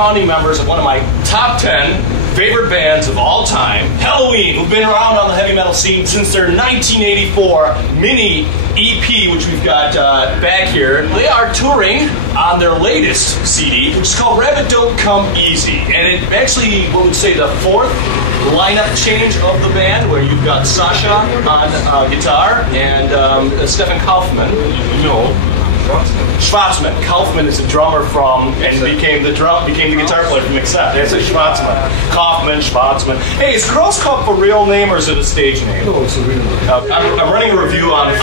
founding members of one of my top 10 favorite bands of all time, Helloween, who've been around on the heavy metal scene since their 1984 mini EP, which we've got back here. They are touring on their latest CD, which is called Rabbit Don't Come Easy. And it actually, what would say, the fourth lineup change of the band, where you've got Sasha on guitar and Stefan Kaufman. Schwarzman. Kaufman is a drummer from, and became the guitar player from Accept. That's a Schwarzman. Kaufman, Schwarzman. Hey, is Cross Cup a real name or is it a stage name? No, it's a real name. I'm running a review on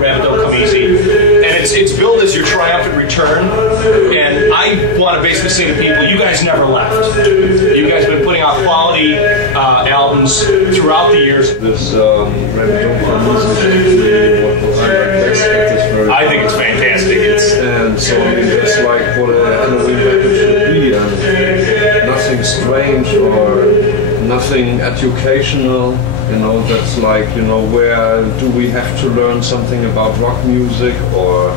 Rabbit Don't Come Easy, and it's billed as your triumphant return. And I want to basically say to people, you guys never left. You guys have been putting out quality albums throughout the years. This Rabbit Don't Come Easy, what I like best at this very I think it's fantastic. And so it's like what a Helloween record should be, and nothing strange or nothing educational, you know, that's like, you know, where do we have to learn something about rock music, or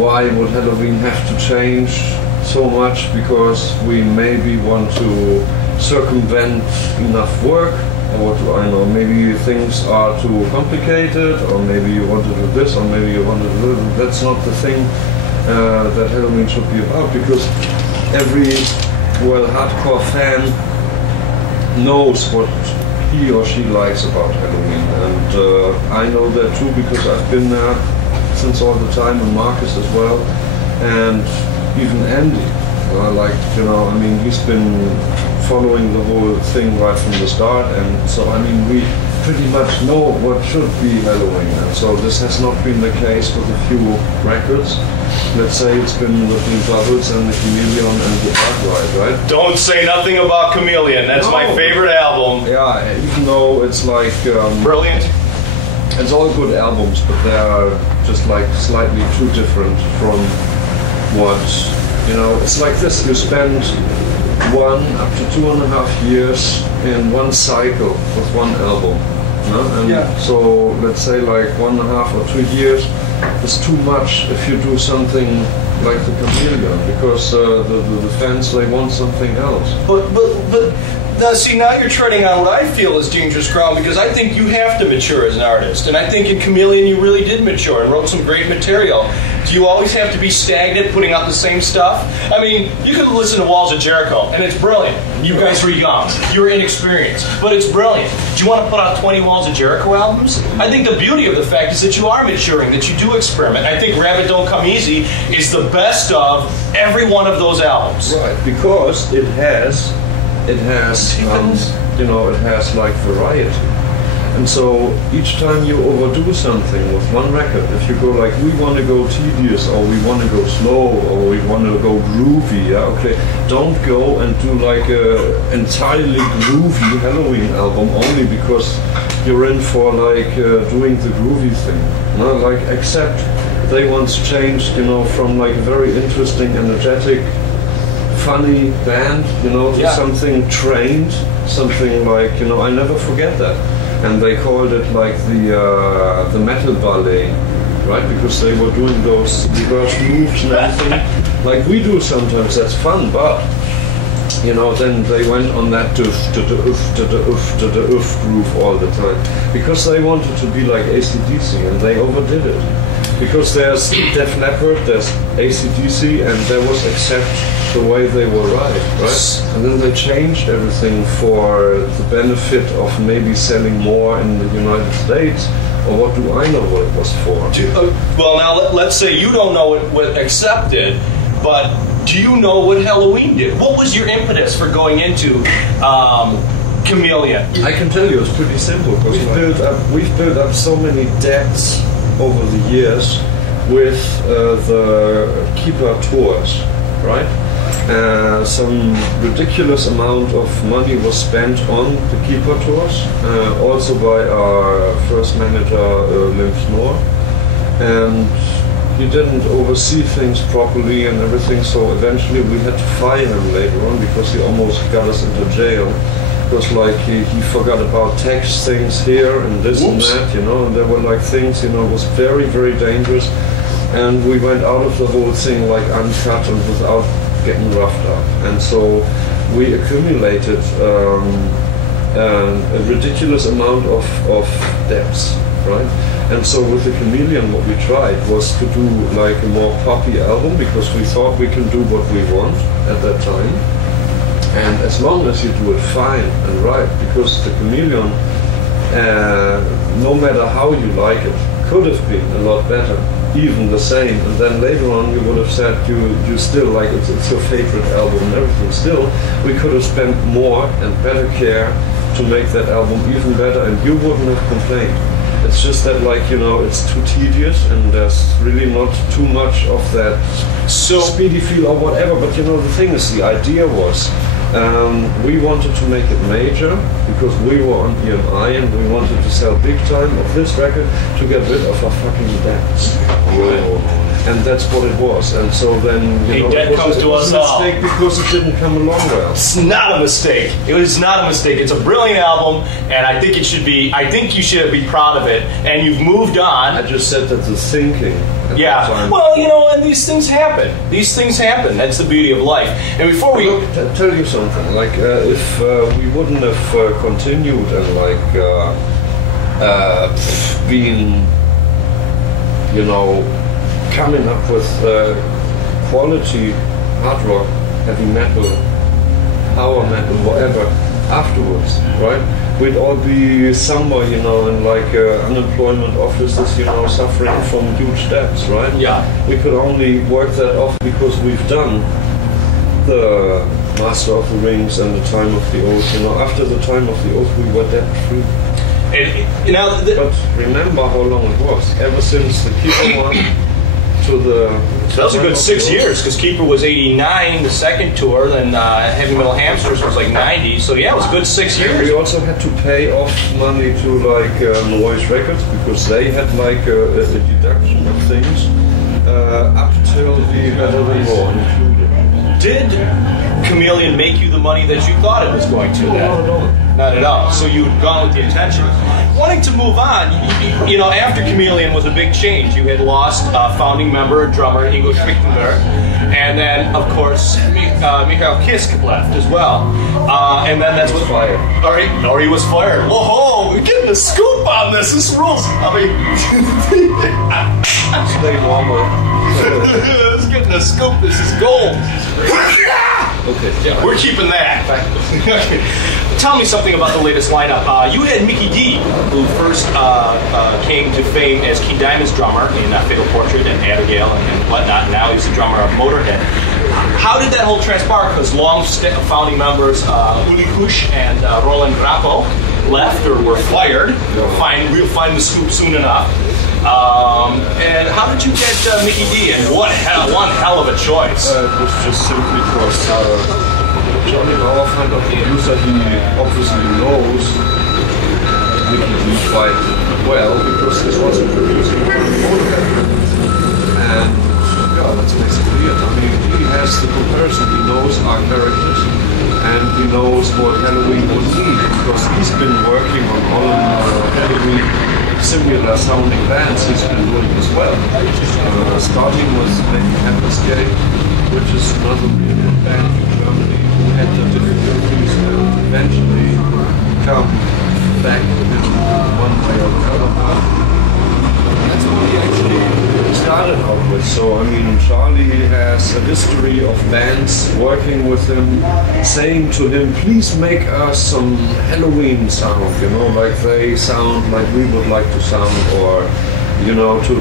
why would Helloween have to change so much because we maybe want to circumvent enough work. Or what do I know, maybe things are too complicated, or maybe you want to do this, or maybe you want to do that. That's not the thing that Helloween should be about, because every, well, hardcore fan knows what he or she likes about Helloween, and I know that too because I've been there since all the time, and Marcus as well, and even Andy. Like, you know, I mean, he's been following the whole thing right from the start, and so, I mean, we pretty much know what should be Helloween, and so this has not been the case with a few records. Let's say it's been the Blue Bubbles and the Chameleon and the Dark Ride, right? Don't say nothing about Chameleon, that's my favorite album. Yeah, even though it's like... brilliant. It's all good albums, but they are just like slightly too different from what... You know, it's like this, you spend 1 up to 2.5 years in one cycle with one album. No? And yeah. So let's say like 1.5 or 2 years is too much if you do something like the Chameleon, because the fans, they want something else. But now, see, now you're treading on what I feel is dangerous ground, because I think you have to mature as an artist, and I think in Chameleon you really did mature and wrote some great material. Do you always have to be stagnant, putting out the same stuff? I mean, you can listen to Walls of Jericho, and it's brilliant. You guys were young, you were inexperienced, but it's brilliant. Do you want to put out 20 Walls of Jericho albums? I think the beauty of the fact is that you are maturing, that you do experiment. I think Rabbit Don't Come Easy is the best of every one of those albums. Right, because it has you know, it has like variety. And so each time you overdo something with one record, if you go like, we want to go tedious, or we want to go slow, or we want to go groovy, yeah, okay, don't go and do like a entirely groovy Helloween album only because you're in for like doing the groovy thing. No, like, except they once changed, you know, from like a very interesting, energetic, funny band, you know, to something trained, something like, you know, I never forget that. And they called it like the metal ballet, right? Because they were doing those reverse moves and everything, like we do sometimes. That's fun, but you know, then they went on that doof, groove all the time because they wanted to be like AC/DC, and they overdid it. Because there's Def Leppard, there's AC/DC, and there was Accept the way they were right? And then they changed everything for the benefit of maybe selling more in the United States, or what do I know what it was for? Well, now let's say you don't know what Accept did, but do you know what Helloween did? What was your impetus for going into Chameleon? I can tell you, it's pretty simple, because we've built up so many debts over the years with the Keeper tours, right? Some ridiculous amount of money was spent on the Keeper tours, also by our first manager, Lim Knorr, and he didn't oversee things properly and everything, so eventually we had to fire him later on because he almost got us into jail. Because like he forgot about tax things here and this and that, you know, and there were like things, you know, it was very, very dangerous. And we went out of the whole thing like uncut and without getting roughed up. And so we accumulated a ridiculous amount of depths, right? And so with the Chameleon, what we tried was to do like a more poppy album, because we thought we can do what we want at that time. And as long as you do it fine and right, because the Chameleon, no matter how you like it, could have been a lot better, even the same. And then later on you would have said you still like it's your favorite album and everything. Still, we could have spent more and better care to make that album even better, and you wouldn't have complained. It's just that, like, you know, it's too tedious and there's really not too much of that speedy feel or whatever. But you know, the thing is, the idea was we wanted to make it major because we were on EMI and we wanted to sell big time of this record to get rid of our fucking debts. And that's what it was. And so then, you know, debt comes to us all. It was a mistake because it didn't come along well. It's not a mistake. It was not a mistake. It's a brilliant album, and I think it should be. I think you should be proud of it. And you've moved on. I just said that the thinking. Yeah. Well, you know, and these things happen. These things happen. That's the beauty of life. And before we tell you something, like if we wouldn't have continued and like been, you know, coming up with quality hard rock, heavy metal, power metal, whatever afterwards, right? We'd all be somewhere, you know, in like unemployment offices, you know, suffering from huge debts, right? Yeah. We could only work that off because we've done the Master of the Rings and the Time of the Oath. You know, after the Time of the Oath, we were debt free. And, you know, but remember how long it was. Ever since the Keeper one to the... That was a good 6 years, because Keeper was 89, the second tour, then Heavy Metal Hamsters was like 90, so yeah, it was a good 6 years. And we also had to pay off money to like Noise Records, because they had like a deduction of things up till the Better Than Raw included. Did Chameleon make you the money that you thought it was going to then? No. Not at all. So you'd gone with the intention. Wanting to move on, you know, after Chameleon was a big change. You had lost founding member, drummer Ingo Schwichtenberg, and then, of course, Michael Kisk left as well. And then that's what... Fired. Or he was fired. Whoa, we're getting a scoop on this. This rules. I mean... Stay normal. It's getting a scoop. This is gold. Okay. Yeah, we're keeping that. Tell me something about the latest lineup. You had Mickey D, who first came to fame as King Diamond's drummer in Fatal Portrait and Abigail and whatnot. Now he's the drummer of Motorhead. How did that whole transpire? Because long founding members Uli Kusch and Roland Grappo left or were fired. We'll find the scoop soon enough. And how did you get Mickey D? And one hell of a choice. It was just simply because Johnny, our kind of producer, he obviously knows Mickey D quite well, because this was a producing Motorhead. And yeah, that's basically it. I mean, he has the comparison. He knows our characters, and he knows what Helloween would need, because he's been working on all Helloween similar sounding bands he's been doing as well. Starting with maybe Ambuscade, which is another really good band in Germany who had the difficulties and eventually come back in one way or the other. That's what he actually started out with. So I mean, Charlie has a history of bands working with him, saying to him, please make us some Helloween sound, you know, like they sound like we would like to sound, or you know, to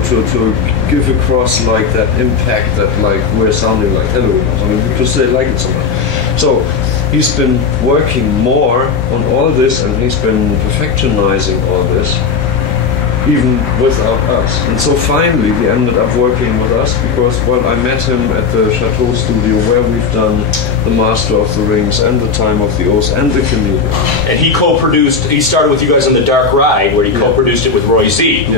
give across like that impact that like we're sounding like Helloween or something, because they like it so much. So he's been working more on all this, and he's been perfectionizing all this, even without us. And so finally he ended up working with us, because, well, I met him at the Chateau studio where we've done the Master of the Rings and the Time of the Oath and the Chameleon. And he co-produced, he started with you guys on The Dark Ride, where he co-produced it with Roy Z. Yeah.